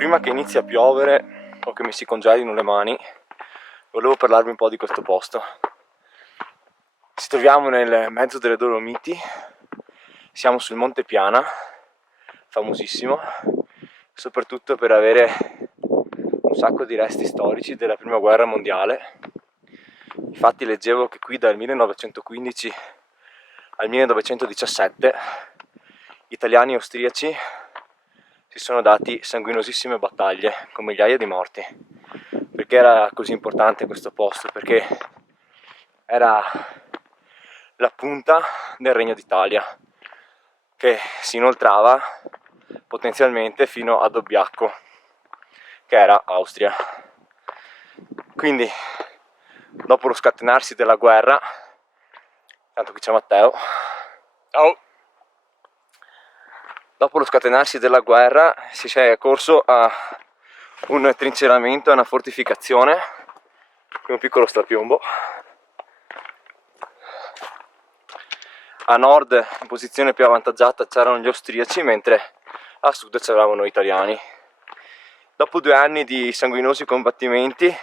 prima che inizi a piovere o che mi si congelino le mani, volevo parlarvi un po' di questo posto. Ci troviamo nel mezzo delle Dolomiti, siamo sul Monte Piana, famosissimo, soprattutto per avere un sacco di resti storici della Prima Guerra Mondiale. Infatti leggevo che qui dal 1915 al 1917 italiani e austriaci si sono dati sanguinosissime battaglie con migliaia di morti. Perché era così importante questo posto? Perché era la punta del Regno d'Italia, che si inoltrava potenzialmente fino a Dobbiaco, che era Austria. Quindi, dopo lo scatenarsi della guerra, tanto qui c'è Matteo, ciao! Dopo lo scatenarsi della guerra si è corso a un trinceramento, a una fortificazione, con un piccolo strapiombo. A nord, in posizione più avvantaggiata, c'erano gli austriaci, mentre a sud c'eravamo noi italiani. Dopo 2 anni di sanguinosi combattimenti,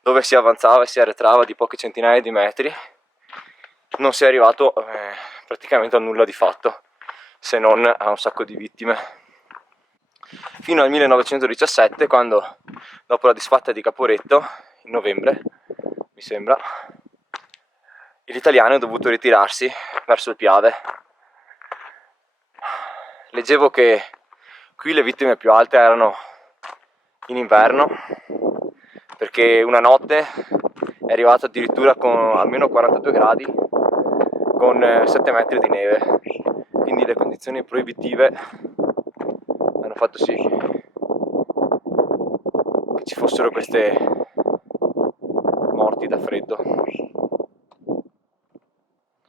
dove si avanzava e si arretrava di poche centinaia di metri, non si è arrivato praticamente a nulla di fatto, se non a un sacco di vittime. Fino al 1917, quando, dopo la disfatta di Caporetto, in novembre, mi sembra, gli italiani hanno dovuto ritirarsi verso il Piave. Leggevo che qui le vittime più alte erano in inverno, perché una notte è arrivato addirittura con almeno 42 gradi, con 7 metri di neve. Quindi le condizioni proibitive hanno fatto sì che ci fossero queste morti da freddo.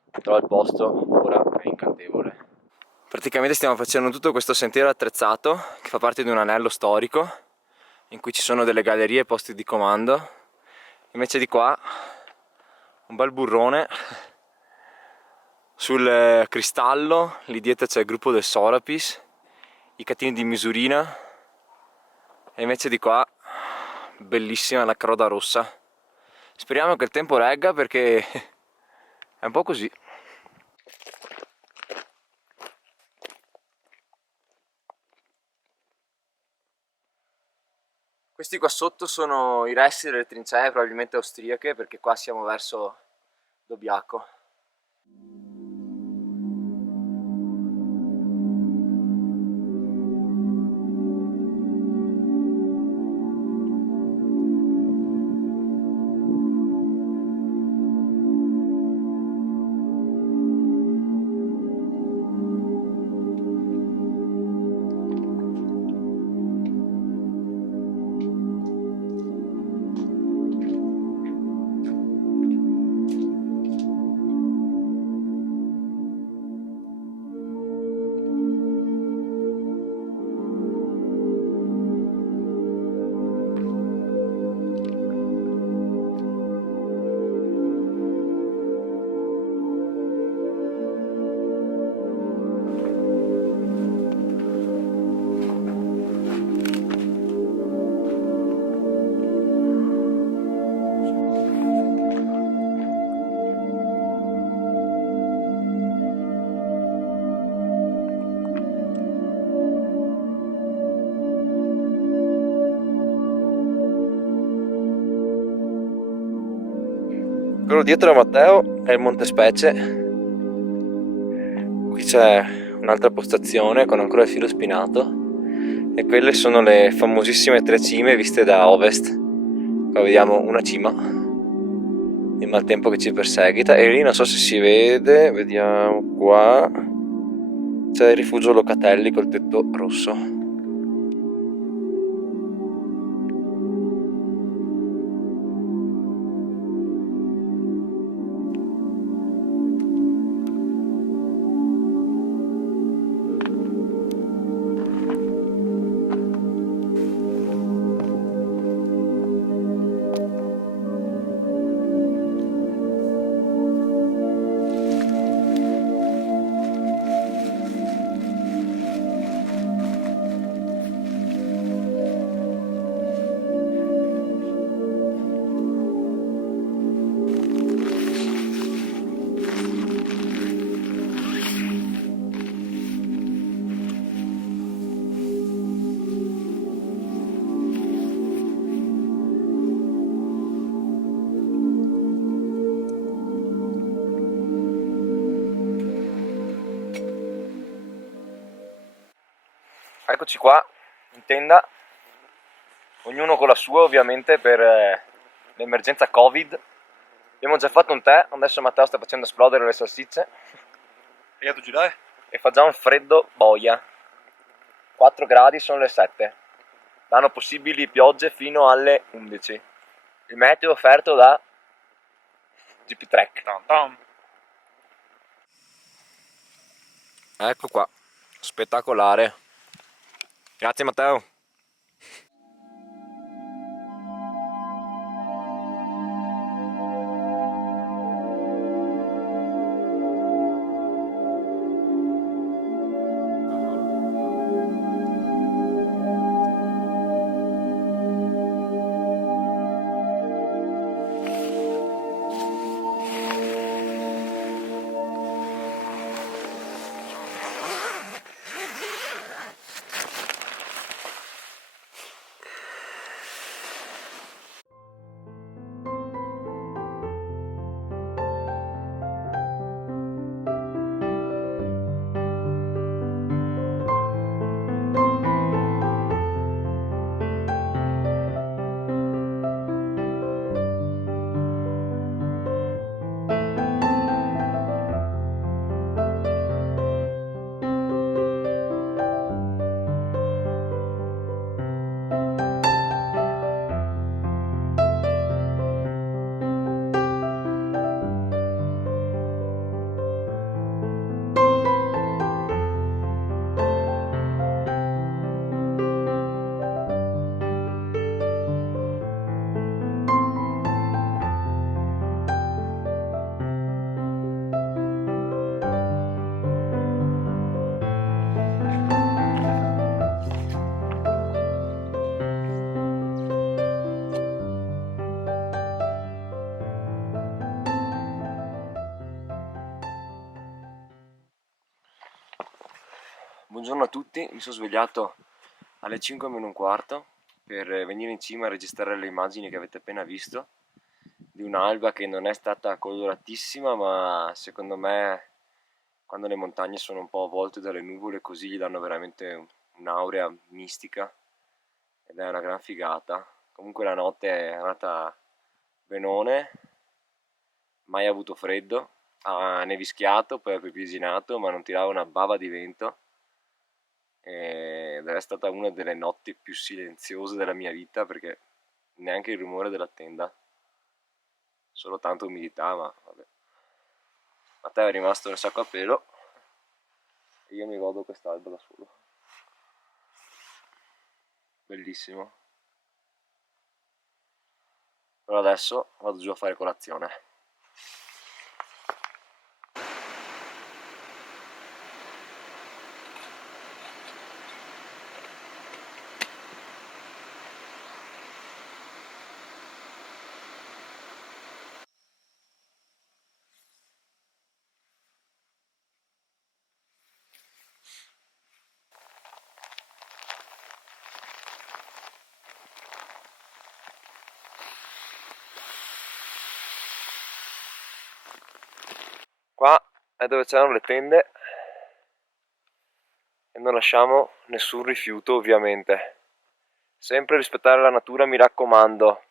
Però il posto ora è incantevole. Praticamente stiamo facendo tutto questo sentiero attrezzato che fa parte di un anello storico in cui ci sono delle gallerie e posti di comando. Invece di qua un bel burrone sul cristallo, lì dietro c'è il gruppo del Sorapis, i catini di Misurina, e invece di qua bellissima la Croda Rossa. Speriamo che il tempo regga, perché è un po' così. Questi qua sotto sono i resti delle trincee probabilmente austriache, perché qua siamo verso Dobbiaco. Quello dietro a Matteo è il Monte Specie. Qui c'è un'altra postazione con ancora il filo spinato, e quelle sono le famosissime 3 cime viste da ovest. Qua vediamo una cima, il maltempo che ci perseguita, e lì non so se si vede, vediamo qua, c'è il rifugio Locatelli col tetto rosso. Eccoci qua in tenda, ognuno con la sua ovviamente per l'emergenza Covid. Abbiamo già fatto un tè, adesso Matteo sta facendo esplodere le salsicce e fa già un freddo boia. 4 gradi, sono le 7. Danno possibili piogge fino alle 11. Il meteo offerto da GP Trek. Ecco qua, spettacolare. Grazie Matteo. Buongiorno a tutti, mi sono svegliato alle 5 meno un quarto per venire in cima a registrare le immagini che avete appena visto di un'alba che non è stata coloratissima, ma secondo me quando le montagne sono un po' avvolte dalle nuvole così gli danno veramente un'aurea mistica ed è una gran figata. Comunque la notte è andata benone, mai avuto freddo, ha nevischiato, poi ha pipiginato, ma non tirava una bava di vento. Ed è stata una delle notti più silenziose della mia vita, perché neanche il rumore della tenda, solo tanta umidità, ma vabbè. Matteo è rimasto nel sacco a pelo e io mi godo quest'alba da solo. Bellissimo. Però adesso vado giù a fare colazione. Qua è dove c'erano le tende e non lasciamo nessun rifiuto, ovviamente. Sempre rispettare la natura, mi raccomando.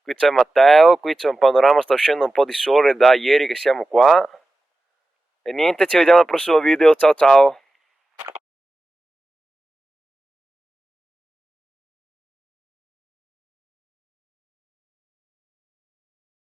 Qui c'è Matteo, qui c'è un panorama, sta uscendo un po' di sole da ieri che siamo qua. E niente, ci vediamo al prossimo video, ciao ciao!